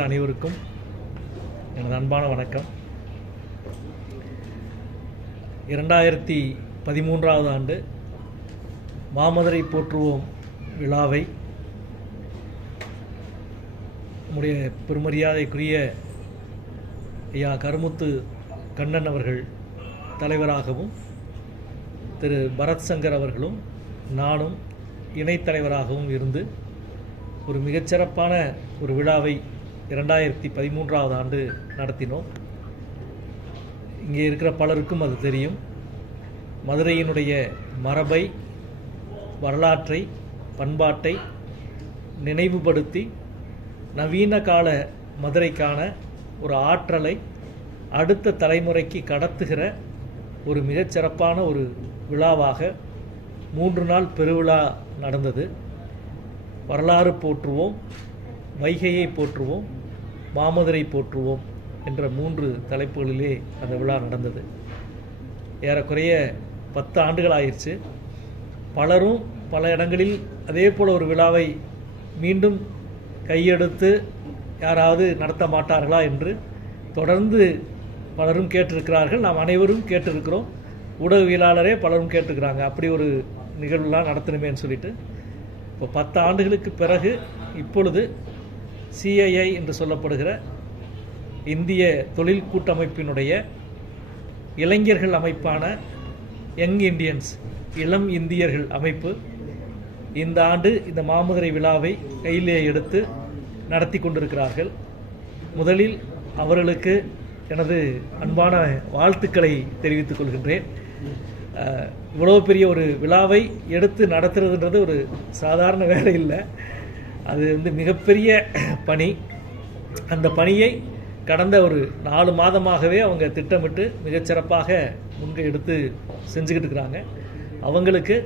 நண்பர்கள் அனைவருக்கும் எனது அன்பான வணக்கம். 2013ஆவது ஆண்டு மாமதுரை போற்றுவோம் விழாவை நம்முடைய பெருமரியாதைக்குரிய ஐயா கருமுத்து கண்ணன் அவர்கள் தலைவராகவும், திரு பரத் சங்கர் அவர்களும் நானும் இணைத் தலைவராகவும் இருந்து ஒரு மிகச்சிறப்பான ஒரு விழாவை 2013ஆவது ஆண்டு நடத்தினோம். இங்கே இருக்கிற பலருக்கும் அது தெரியும். மதுரையினுடைய மரபை, வரலாற்றை, பண்பாட்டை நினைவுபடுத்தி நவீன கால மதுரைக்கான ஒரு ஆற்றலை அடுத்த தலைமுறைக்கு கடத்துகிற ஒரு மிகச்சிறப்பான ஒரு விழாவாக 3 நாள் பெருவிழா நடந்தது. வரலாறு போற்றுவோம், வைகையை போற்றுவோம், மாமதுரை போற்றுவோம் என்ற 3 தலைப்புகளிலே அந்த விழா நடந்தது. ஏறக்குறைய 10 ஆண்டுகள் ஆயிடுச்சு. பலரும் பல இடங்களில் அதே போல் ஒரு விழாவை மீண்டும் கையெடுத்து யாராவது நடத்த மாட்டார்களா என்று தொடர்ந்து பலரும் கேட்டிருக்கிறார்கள். நாம் அனைவரும் கேட்டிருக்கிறோம். ஊடகவியலாளரே பலரும் கேட்டிருக்கிறாங்க, அப்படி ஒரு நிகழ்வுலாம் நடத்தணுமேன்னு சொல்லிட்டு. இப்போ 10 ஆண்டுகளுக்கு பிறகு இப்பொழுது CII என்று சொல்லப்படுகிற இந்திய தொழில் கூட்டமைப்பினுடைய இளைஞர்கள் அமைப்பான யங் இண்டியன்ஸ், இளம் இந்தியர்கள் அமைப்பு இந்த ஆண்டு இந்த மாமதுரை விழாவை கையிலே எடுத்து நடத்தி கொண்டிருக்கிறார்கள். முதலில் அவர்களுக்கு எனது அன்பான வாழ்த்துக்களை தெரிவித்துக் கொள்கின்றேன். இவ்வளோ பெரிய ஒரு விழாவை எடுத்து நடத்துறதுன்றது ஒரு சாதாரண வேலை இல்லை. அது மிகப்பெரிய பணி. அந்த பணியை கடந்த ஒரு 4 மாதமாகவே அவங்க திட்டமிட்டு மிகச்சிறப்பாக முன்கை எடுத்து செஞ்சுக்கிட்டு இருக்கிறாங்க. அவங்களுக்கு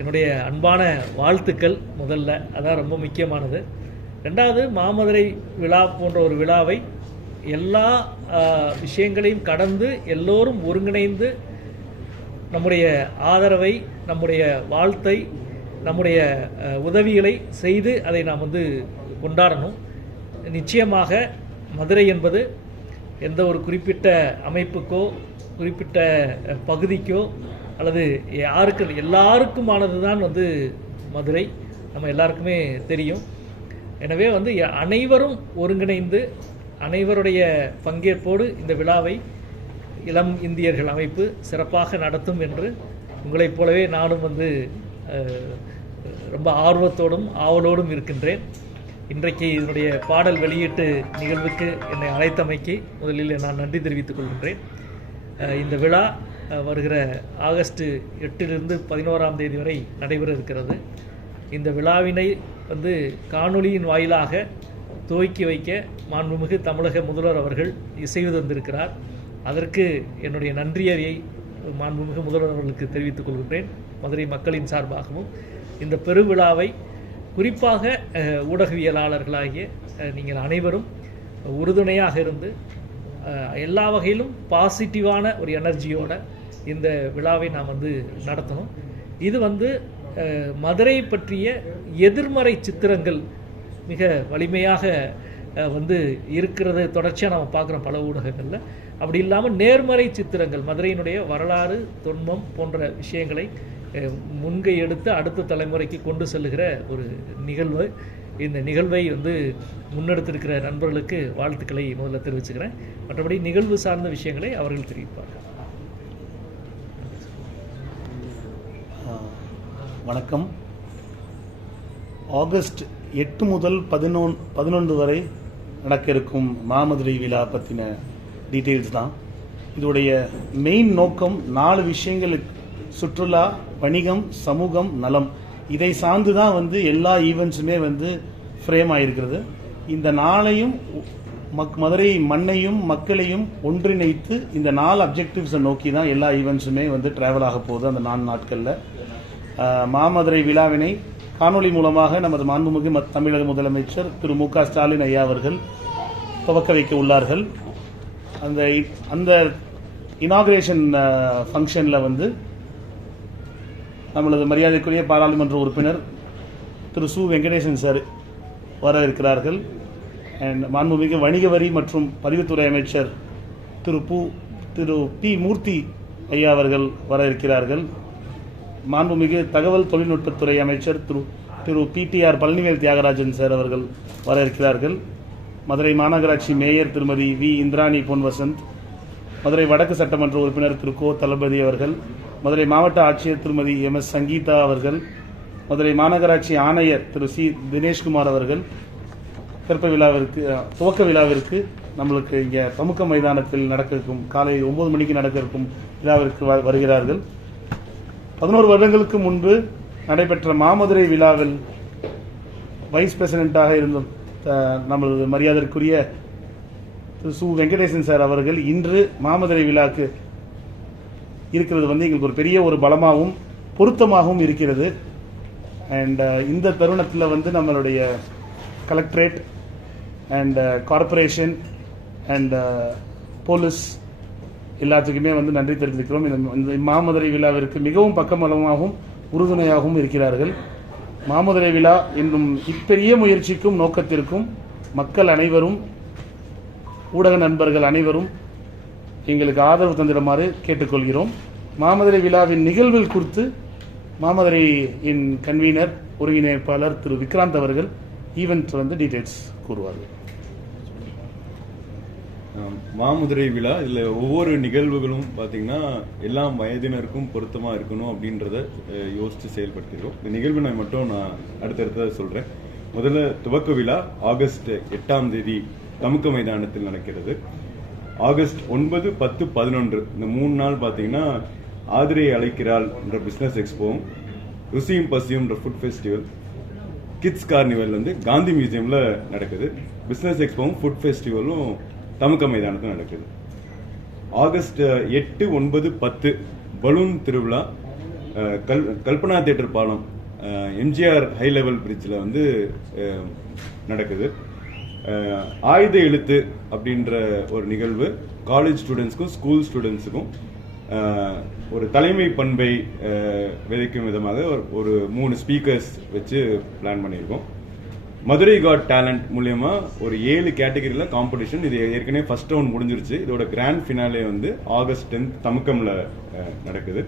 என்னுடைய அன்பான வாழ்த்துக்கள். முதல்ல அதான் ரொம்ப முக்கியமானது. ரெண்டாவது, மாமதுரை விழா போன்ற ஒரு விழாவை எல்லா விஷயங்களையும் கடந்து எல்லோரும் ஒருங்கிணைந்து நம்முடைய ஆதரவை, நம்முடைய வாழ்த்தை, நம்முடைய உதவிகளை செய்து அதை நாம் கொண்டாடணும். நிச்சயமாக மதுரை என்பது எந்த ஒரு குறிப்பிட்ட அமைப்புக்கோ குறிப்பிட்ட பகுதிக்கோ அல்லது எல்லாருக்குமானது தான் மதுரை. நம்ம எல்லாருக்குமே தெரியும். எனவே அனைவரும் ஒருங்கிணைந்து அனைவருடைய பங்கேற்போடு இந்த விழாவை இளம் இந்தியர்கள் அமைப்பு சிறப்பாக நடத்தும் என்று உங்களைப் போலவே நானும் ரொம்ப ஆர்வத்தோடும் ஆவலோடும் இருக்கின்றேன். இன்றைக்கு இதனுடைய பாடல் வெளியீட்டு நிகழ்வுக்கு என்னை அழைத்தமைக்கு முதலில் நான் நன்றி தெரிவித்துக் கொள்கின்றேன். இந்த விழா வருகிற ஆகஸ்ட் 8 to 11 வரை நடைபெற இருக்கிறது. இந்த விழாவினை காணொளியின் வாயிலாக துவக்கி வைக்க மாண்புமிகு தமிழக முதல்வர் அவர்கள் இசைவு தந்திருக்கிறார். அதற்கு என்னுடைய நன்றியை மாண்புமிகு முதல்வர் அவர்களுக்கு தெரிவித்துக் கொள்கின்றேன். மதுரை மக்களின் சார்பாகவும் இந்த பெருவிழாவை குறிப்பாக ஊடகவியலாளர்களாகிய நீங்கள் அனைவரும் உறுதுணையாக இருந்து எல்லா வகையிலும் பாசிட்டிவான ஒரு எனர்ஜியோட இந்த விழாவை நாம் நடத்தணும். இது மதுரை பற்றிய எதிர்மறை சித்திரங்கள் மிக வலிமையாக இருக்கிறது. தொடர்ச்சியாக நம்ம பார்க்குறோம் பல ஊடகங்களில். அப்படி இல்லாமல் நேர்மறை சித்திரங்கள், மதுரையினுடைய வரலாறு, தொன்மம் போன்ற விஷயங்களை முன்கை எடுத்து அடுத்த தலைமுறைக்கு கொண்டு செல்லுகிற ஒரு நிகழ்வு. இந்த நிகழ்வை முன்னெடுத்திருக்கிற நண்பர்களுக்கு வாழ்த்துக்களை முதல்ல தெரிவிச்சுக்கிறேன். மற்றபடி நிகழ்வு சார்ந்த விஷயங்களை அவர்கள் தெரிவிப்பார்கள். வணக்கம். ஆகஸ்ட் 8 முதல் 11 வரை நடக்க இருக்கும் மாமதுரை விழா பற்றின டீட்டெயில்ஸ் தான். இதோடைய மெயின் நோக்கம் 4 விஷயங்களுக்கு: சுற்றுலா, வணிகம், சமூகம், நலம். இதை சார்ந்து தான் எல்லா ஈவெண்ட்ஸுமே ஃப்ரேம் ஆகிருக்கிறது. இந்த நாளையும் மதுரை மண்ணையும் மக்களையும் ஒன்றிணைத்து இந்த 4 அப்ஜெக்டிவ்ஸை நோக்கி தான் எல்லா ஈவெண்ட்ஸுமே ட்ராவல் ஆக போகுது. அந்த 4 நாட்களில் மாமதுரை விழாவினை காணொலி மூலமாக நமது மாண்புமிகு தமிழக முதலமைச்சர் திரு மு க ஸ்டாலின் ஐயா அவர்கள் துவக்க வைக்க உள்ளார்கள். அந்த இனாகிரேஷன் ஃபங்க்ஷனில் நம்மளது மரியாதைக்குரிய பாராளுமன்ற உறுப்பினர் திரு சு வெங்கடேசன் சார் வர இருக்கிறார்கள். அண்ட் மாண்புமிகு வணிக வரி மற்றும் பதிவுத்துறை அமைச்சர் திரு பி மூர்த்தி ஐயா அவர்கள் வர இருக்கிறார்கள். மாண்புமிகு தகவல் தொழில்நுட்பத்துறை அமைச்சர் திரு PTR பழனிவேல் தியாகராஜன் சார் அவர்கள் வர இருக்கிறார்கள். மதுரை மாநகராட்சி மேயர் திருமதி வி இந்திராணி பொன் வசந்த், மதுரை வடக்கு சட்டமன்ற உறுப்பினர் திரு கோ தளபதி அவர்கள், மதுரை மாவட்ட ஆட்சியர் திருமதி MS சங்கீதா அவர்கள், மதுரை மாநகராட்சி ஆணையர் திரு C தினேஷ்குமார் அவர்கள் துவக்க விழாவிற்கு நம்மளுக்கு இங்கே தமுக்க மைதானத்தில் நடக்க இருக்கும் காலை 9 மணிக்கு நடக்க இருக்கும் விழாவிற்கு வருகிறார்கள். 11 வருடங்களுக்கு முன்பு நடைபெற்ற மாமதுரை விழாவில் வைஸ் பிரசிடென்ட்டாக இருந்த நமது மரியாதைக்குரிய திரு சு வெங்கடேசன் சார் அவர்கள் இன்று மாமதுரை விழாக்கு இருக்கிறது எங்களுக்கு ஒரு பெரிய ஒரு பலமாகவும் பொருத்தமாகவும் இருக்கிறது. அண்ட் இந்த தருணத்தில் நம்மளுடைய collectorate and corporation and police எல்லாத்துக்குமே நன்றி தெரிவிக்கிறோம். இந்த மாமதுரை விழாவிற்கு மிகவும் பக்கபலமாகவும் உறுதுணையாகவும் இருக்கிறார்கள். மாமதுரை விழா என்னும் இப்பெரிய முயற்சிக்கும் நோக்கத்திற்கும் மக்கள் அனைவரும், ஊடக நண்பர்கள் அனைவரும் எங்களுக்கு ஆதரவு தந்திடுமாறு கேட்டுக்கொள்கிறோம். மாமதுரை விழாவின் நிகழ்வில் குறித்து மாமதுரையின் கன்வீனர் ஒருங்கிணைப்பாளர் திரு விக்ராந்த் அவர்கள் ஈவெண்ட் டீடைல்ஸ் கூறுவார்கள். மாமதுரை விழா இதில் ஒவ்வொரு நிகழ்வுகளும் பார்த்தீங்கன்னா எல்லா வயதினருக்கும் பொருத்தமாக இருக்கணும் அப்படின்றத யோசித்து செயல்படுத்திடுவோம். இந்த நிகழ்வு நான் அடுத்தடுத்த சொல்கிறேன். முதல்ல துவக்க விழா ஆகஸ்ட் 8ஆம் தேதி தமுக்க மைதானத்தில் நடக்கிறது. ஆகஸ்ட் 9, 10, 11 இந்த 3 நாள் பார்த்தீங்கன்னா ஆதிரை அழைக்கிறாள் என்ற பிஸ்னஸ் எக்ஸ்போவும், ருசியும் பசியும் food festival, kids carnival Gandhi மியூசியமில் நடக்குது. பிஸ்னஸ் எக்ஸ்போவும் ஃபுட் ஃபெஸ்டிவலும் தமுக்க மைதானத்தில் நடக்குது. ஆகஸ்ட் 8, 9, 10 பலூன் திருவிழா கல்பனா தியேட்டர் பாலம் எம்ஜிஆர் ஹை லெவல் பிரிட்ஜில் நடக்குது. ஆயுத எழுத்து அப்படின்ற ஒரு நிகழ்வு காலேஜ் ஸ்டூடெண்ட்ஸ்க்கும் ஸ்கூல் ஸ்டூடெண்ட்ஸுக்கும் ஒரு தலைமை பண்பை விதைக்கும் விதமாக ஒரு 3 ஸ்பீக்கர்ஸ் வச்சு பிளான் பண்ணியிருக்கோம். மதுரை காட் டேலண்ட் மூலியமா ஒரு 7 கேட்டகரியில் காம்படிஷன். இது ஏற்கனவே ஃபர்ஸ்ட் ரவுண்ட் முடிஞ்சிருச்சு. இதோட கிராண்ட் ஃபினாலே ஆகஸ்ட் 10 தமுக்கம்ல நடக்குது.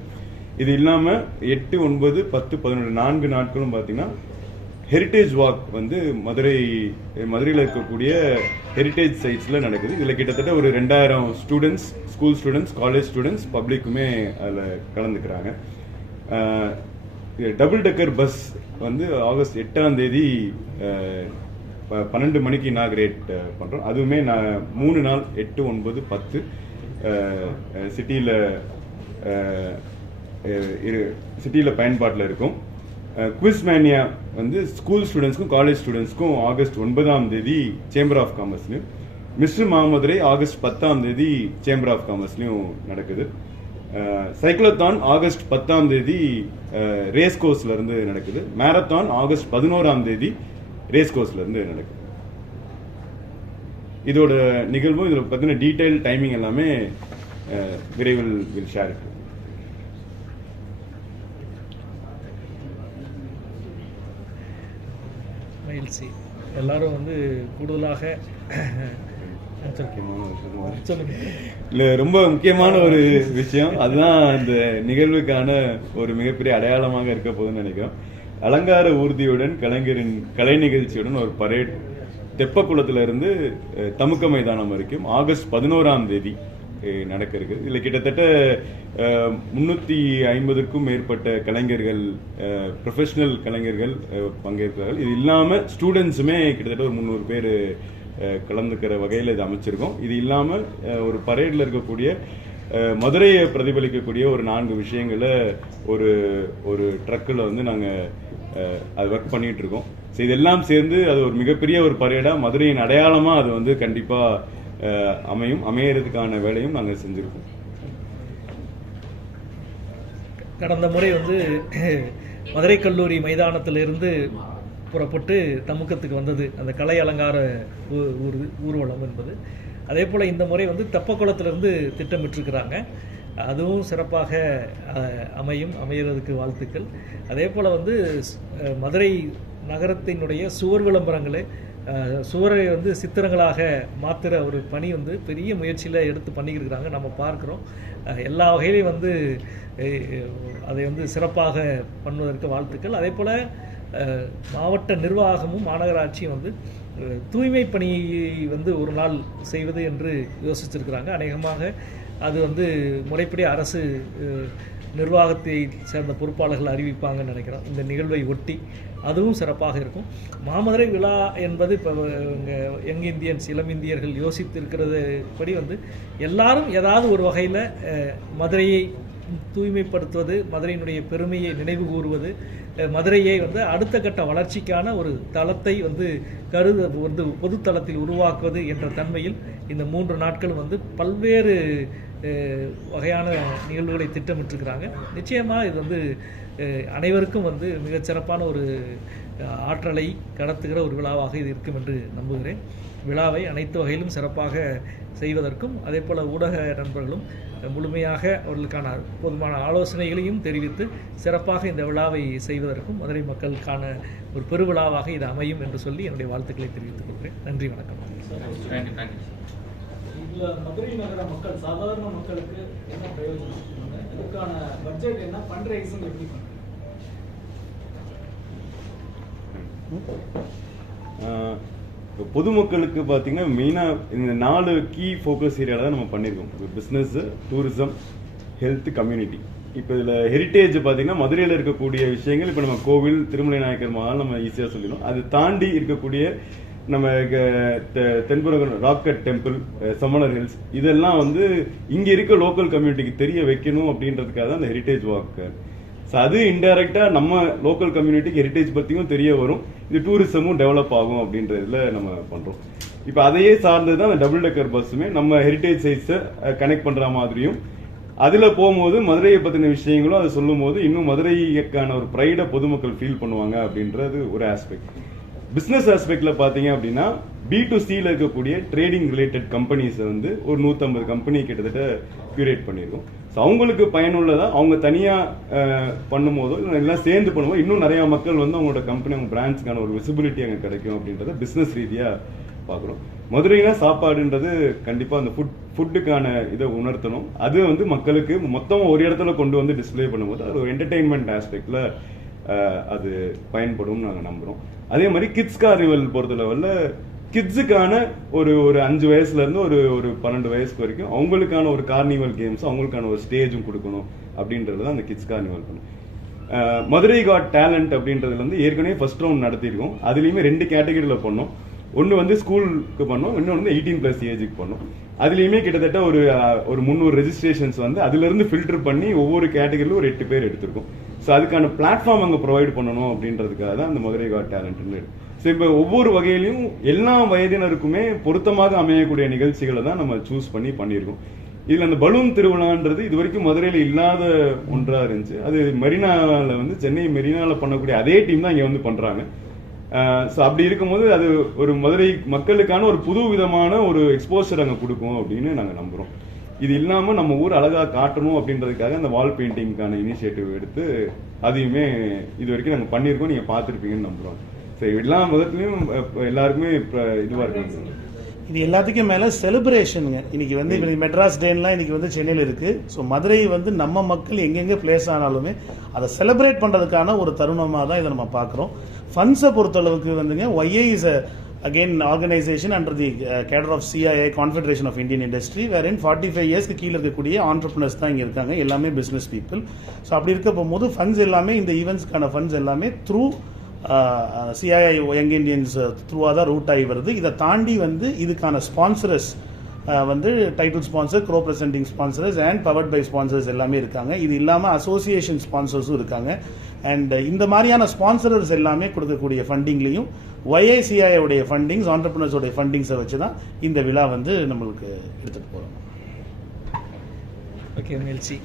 இது இல்லாம 8, 9, 10, 11 4 நாட்களும் பார்த்தீங்கன்னா ஹெரிட்டேஜ் வாக் மதுரையில் இருக்கக்கூடிய ஹெரிட்டேஜ் சைட்ஸ்ல நடக்குது. இதுல கிட்டத்தட்ட ஒரு 2000 students, school students, college students, பப்ளிக்குமே அதில் கலந்துக்கிறாங்க. டபுள் டெக்கர் பஸ் ஆகஸ்ட் 8ஆம் தேதி 12 மணிக்கு இனாகிரேட் பண்றோம். அதுவுமே 3 நாள் 8, 9, 10 சிட்டியில் பயன்பாட்டில் இருக்கும். குவிஸ் மேனியா ஸ்கூல் ஸ்டூடெண்ட்ஸ்க்கும் காலேஜ் ஸ்டூடெண்ட்ஸ்க்கும் ஆகஸ்ட் 9ஆம் தேதி சேம்பர் ஆஃப் காமர்ஸ்லையும், மிஸ்டர் மாமதுரை ஆகஸ்ட் 10ஆம் தேதி சேம்பர் ஆஃப் காமர்ஸ்லையும் நடக்குது. சைக்ளோத்தான் ஆகஸ்ட் 10ஆம் தேதி ரேஸ் கோர்ஸ்ல இருந்து நடக்குது. மேரத்தான் ஆகஸ்ட் 11ஆம் தேதி ரேஸ் கோர்ஸ்ல இருந்து நடக்குது. இதோட நிகழ்வும் இதில் பார்த்தீங்கன்னா டீடைல் டைமிங் எல்லாமே விரைவில் வில் ஷேர் இருக்கு. மகிழ்ச்சி. எல்லாரும் கூடுதலாக இல்ல ரொம்ப முக்கியமான ஒரு விஷயம், அதுதான் இந்த நிகழ்வுக்கான ஒரு மிகப்பெரிய அடையாளமாக இருக்க போகுதுன்னு நினைக்கிறோம். அலங்கார ஊர்தியுடன் கலைஞரின் கலை நிகழ்ச்சியுடன் ஒரு பரேட் தெப்பக்குளத்துல இருந்து தமுக்க மைதானம் வரைக்கும் ஆகஸ்ட் 11ஆம் தேதி நடக்க இருக்கு. இதுல கிட்டத்தட்ட 350க்கும் மேற்பட்ட கலைஞர்கள், ப்ரொஃபஷனல் கலைஞர்கள் பங்கேற்கிறார்கள். இது இல்லாம ஸ்டூடெண்ட்ஸுமே கிட்டத்தட்ட ஒரு 300 பேர் கலந்துக்கிற வகையில் இது அமைச்சிருக்கோம். இது இல்லாமல் ஒரு பரேடில் இருக்கக்கூடிய மதுரையை பிரதிபலிக்கக்கூடிய ஒரு 4 விஷயங்களை ஒரு ட்ரக்கில் நாங்கள் அது ஒர்க் பண்ணிட்டு இருக்கோம். ஸோ இதெல்லாம் சேர்ந்து அது ஒரு மிகப்பெரிய ஒரு பரேடாக மதுரையின் அடையாளமாக அது கண்டிப்பாக அமையறதுக்கான வேலையும் நாங்கள் செஞ்சுருக்கோம். கடந்த முறை மதுரை கல்லூரி மைதானத்திலிருந்து புறப்பட்டு தமுக்கத்துக்கு வந்தது அந்த கலை அலங்கார ஊர்வலம் என்பது. அதே போல் இந்த முறை தெப்பக்குளத்திலிருந்து திட்டமிட்டிருக்கிறாங்க. அதுவும் சிறப்பாக அமையறதுக்கு வாழ்த்துக்கள். அதே போல் மதுரை நகரத்தினுடைய சுவர் விளம்பரங்களை சுவரை வந்து சித்திரங்களாக மாற்றுற ஒரு பணி வந்து பெரிய முயற்சியில் எடுத்து பண்ணிக்கிருக்கிறாங்க. நம்ம பார்க்குறோம். எல்லா வகையிலையும் வந்து அதை வந்து சிறப்பாக பண்ணுவதற்கு வாழ்த்துக்கள். அதே போல் மாவட்ட நிர்வாகமும் மாநகராட்சியும் வந்து தூய்மை பணியை வந்து ஒரு நாள் செய்வது என்று யோசிச்சிருக்கிறாங்க. அநேகமாக அது வந்து முறைப்படி அரசு நிர்வாகத்தை சேர்ந்த பொறுப்பாளர்கள் அறிவிப்பாங்கன்னு நினைக்கிறோம். இந்த நிகழ்வை ஒட்டி அதுவும் சிறப்பாக இருக்கும். மாமதுரை விழா என்பது இப்போ யங் இந்தியன்ஸ் இளம் இந்தியர்கள் யோசித்திருக்கிறது படி வந்து எல்லாரும் ஏதாவது ஒரு வகையில் மதுரையை தூய்மைப்படுத்துவது, மதுரையினுடைய பெருமையை நினைவு கூறுவது, மதுரையை வந்து அடுத்த கட்ட வளர்ச்சிக்கான ஒரு தளத்தை வந்து வந்து பொதுத்தளத்தில் உருவாக்குவது என்ற தன்மையில் இந்த 3 நாட்களும் வந்து பல்வேறு வகையான நிகழ்வுகளை திட்டமிட்டிருக்கிறாங்க. நிச்சயமாக இது வந்து அனைவருக்கும் வந்து மிகச்சிறப்பான ஒரு ஆற்றலை கடத்துகிற ஒரு விழாவாக இது இருக்கும் என்று நம்புகிறேன். விழாவை அனைத்து வகையிலும் சிறப்பாக செய்வதற்கும் அதே போல் ஊடக நண்பர்களும் முழுமையாக அவர்களுக்கான போதுமான ஆலோசனைகளையும் தெரிவித்து சிறப்பாக இந்த விழாவை செய்வதற்கும் மதுரை மக்களுக்கான ஒரு பெருவிழாவாக இது அமையும் என்று சொல்லி என்னுடைய வாழ்த்துக்களை தெரிவித்துக் கொள்கிறேன். நன்றி, வணக்கம். இதில் மதுரை நகர மக்கள் சாதாரண மக்களுக்கு என்ன பிரயோஜனம், இதுக்கான பட்ஜெட் என்ன, ஃபண்ட் ரைசிங் எப்படி பண்ணுறது? பொதுமக்களுக்கு பார்த்தீங்கன்னா மெயினாக இந்த 4 கீ ஃபோக்கஸ் ஏரியாவில் தான் நம்ம பண்ணியிருக்கோம். Business, tourism, health, community. இப்போ இதில் ஹெரிட்டேஜ் பார்த்தீங்கன்னா மதுரையில் இருக்கக்கூடிய விஷயங்கள் இப்போ நம்ம கோவில், திருமலை நாயக்கர் மஹால் நம்ம ஈஸியாக சொல்லிடணும். அது தாண்டி இருக்கக்கூடிய நம்ம தென்புற ராக்கட் டெம்பிள், சமணர் ஹில்ஸ், இதெல்லாம் வந்து இங்கே இருக்க லோக்கல் கம்யூனிட்டிக்கு தெரிய வைக்கணும் அப்படின்றதுக்காக தான் அந்த ஹெரிட்டேஜ் வாக். ஸோ அது இன்டைரக்டாக நம்ம லோக்கல் கம்யூனிட்டிக்கு ஹெரிட்டேஜ் பற்றியும் தெரிய வரும், இது டூரிசமும் டெவலப் ஆகும் அப்படின்றதுல நம்ம பண்ணுறோம். இப்போ அதையே சார்ந்து தான் அந்த டபுள் டெக்கர் பஸ்ஸுமே நம்ம ஹெரிட்டேஜ் சைட்ஸை கனெக்ட் பண்ணுற மாதிரியும், அதில் போகும்போது மதுரையை பற்றின விஷயங்களும் அதை சொல்லும் போது இன்னும் மதுரைக்கான ஒரு ப்ரைடை பொதுமக்கள் ஃபீல் பண்ணுவாங்க அப்படின்றது ஒரு ஆஸ்பெக்ட். பிஸ்னஸ் ஆஸ்பெக்ட்ல பார்த்தீங்க அப்படின்னா B2Cல இருக்கக்கூடிய ட்ரேடிங் ரிலேட்டட் கம்பெனிஸை வந்து ஒரு 150 கம்பெனி கிட்டத்தட்ட கியூரேட் பண்ணியிருக்கோம். ஸோ அவங்களுக்கு பயனுள்ளதா அவங்க தனியாக பண்ணும்போதோ இல்லை சேர்ந்து பண்ணும்போது இன்னும் நிறைய மக்கள் வந்து அவங்களோட கம்பெனி, அவங்க பிராண்ட்ஸ்க்கான ஒரு விசிபிலிட்டி அங்கே கிடைக்கும் அப்படின்றத பிஸ்னஸ் ரீதியாக பார்க்குறோம். மதுரைனா சாப்பாடுன்றது கண்டிப்பாக அந்த ஃபுட்டுக்கான இதை உணர்த்தணும். அது வந்து மக்களுக்கு மொத்தம் ஒரு இடத்துல கொண்டு வந்து டிஸ்பிளே பண்ணும்போது அது ஒரு என்டர்டெயின்மெண்ட் ஆஸ்பெக்டில் அது பயன்படும் நாங்கள் நம்புகிறோம். அதே மாதிரி கிட்ஸ் கார்னிவல் பொறுத்த லெவலில் கிட்ஸுக்கான ஒரு 5 வயசுலேருந்து ஒரு 12 வயசுக்கு வரைக்கும் அவங்களுக்கான ஒரு கார்னிவல் கேம்ஸ், அவங்களுக்கான ஒரு ஸ்டேஜும் கொடுக்கணும் அப்படின்றது தான் அந்த கிட்ஸ் கார்னிவல் பண்ணும். மதுரை காட் டேலண்ட் அப்படின்றதுல வந்து ஏற்கனவே ஃபர்ஸ்ட் ரவுண்ட் நடத்தியிருக்கோம். அதுலேயுமே 2 கேட்டகரியில் பண்ணோம். ஒன்று வந்து ஸ்கூலுக்கு பண்ணோம், இன்னொன்று வந்து 18+ ஏஜுக்கு பண்ணோம். அதுலேயுமே கிட்டத்தட்ட ஒரு 300 ரெஜிஸ்ட்ரேஷன்ஸ் வந்து அதுலேருந்து ஃபில்டர் பண்ணி ஒவ்வொரு கேட்டகரியிலும் ஒரு 8 பேர் எடுத்திருக்கோம். ஸோ அதுக்கான பிளாட்ஃபார்ம் அங்கே ப்ரொவைட் பண்ணணும் அப்படின்றதுக்காக தான் அந்த மதுரை காட் டேலண்ட்னு. ஸோ இப்போ ஒவ்வொரு வகையிலையும் எல்லா வயதினருக்குமே பொருத்தமாக அமையக்கூடிய நிகழ்ச்சிகளை தான் நம்ம சூஸ் பண்ணி பண்ணியிருக்கோம். இதில் அந்த பலூன் திருவிழான்றது இது வரைக்கும் மதுரையில் இல்லாத ஒன்றாக இருந்துச்சு. அது மெரினாவில் வந்து சென்னை மெரினாவில் பண்ணக்கூடிய அதே டீம் தான் இங்கே வந்து பண்ணுறாங்க. ஸோ அப்படி இருக்கும்போது அது ஒரு மதுரை மக்களுக்கான ஒரு புது விதமான ஒரு எக்ஸ்போசர் அங்கே கொடுக்கும் அப்படின்னு நாங்கள் நம்புகிறோம். இது இல்லாமல் நம்ம ஊர் அழகாக காட்டணும் அப்படின்றதுக்காக அந்த வால் பெயிண்டிங்கான இனிஷியேட்டிவ் எடுத்து அதையுமே இது வரைக்கும் நாங்கள் பண்ணியிருக்கோம், நீங்கள் பார்த்துருப்பீங்கன்னு நம்புகிறோம். சரி, எல்லா மதத்துலையும் எல்லாருக்குமே இதுவாக இருக்கு. இது எல்லாத்துக்கும் மேலே செலிப்ரேஷனுங்க. இன்னைக்கு வந்து மெட்ராஸ் டேன்லாம் இன்னைக்கு வந்து சென்னையில் இருக்கு. ஸோ மதுரை வந்து நம்ம மக்கள் எங்கெங்கே பிளேஸ் ஆனாலுமே அதை செலிப்ரேட் பண்ணுறதுக்கான ஒரு தருணமாக தான் இதை நம்ம பார்க்குறோம். ஃபண்ட்ஸை பொறுத்தளவுக்கு வந்துங்க YI is again organization under the cadre of CII, Confederation of Indian Industry, wherein 45 இயர்ஸ்க்கு கீழே இருக்கக்கூடிய ஆண்டர்பிரினர்ஸ் தான் இங்கே இருக்காங்க, எல்லாமே பிஸ்னஸ் பீப்புள். ஸோ அப்படி இருக்க போகும்போது ஃபண்ட்ஸ் எல்லாமே இந்த ஈவெண்ட்ஸ்க்கான ஃபண்ட்ஸ் எல்லாமே த்ரூ CII யங் இண்டியன்ஸ் த்ரூவாக தான் ரூட் ஆகி வருது. இதை தாண்டி வந்து இதுக்கான ஸ்பான்சரஸ் வந்து title sponsor, Groww presenting sponsors and powered by sponsors எல்லாமே இருக்காங்க. இது இல்லாமல் அசோசியேஷன் ஸ்பான்சர்ஸும் இருக்காங்க. அண்ட் இந்த மாதிரியான ஸ்பான்சரர்ஸ் எல்லாமே கொடுக்கக்கூடிய ஃபண்டிங்லையும் YICI உடைய ஃபண்டிங்ஸ், ஆண்டர்பிரினர்ஸோடைய ஃபண்டிங்ஸை வச்சு தான் இந்த விழா வந்து நம்மளுக்கு எடுத்துகிட்டு போகிறோம். ஓகே, நிகழ்ச்சி